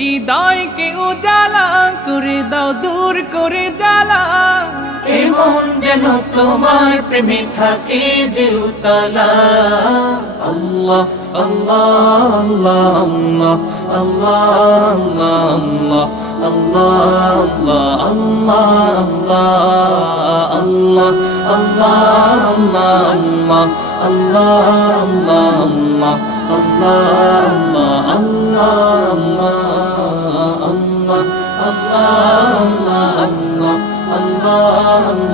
হৃদয়কে উজালা করে দাও, দূর করে জ্বালা। এমন যেন তোমার প্রেমে থাকে যে উতলা। আল্লাহ আল্লাহ আল্লাহ আল্লাহ আল্লাহ আল্লাহ আল্লাহ আল্লাহ আল্লাহ আল্লাহ আল্লাহ আল্লাহ আল্লাহ আল্লাহ আল্লাহ আল্লাহ আল্লাহ আল্লাহ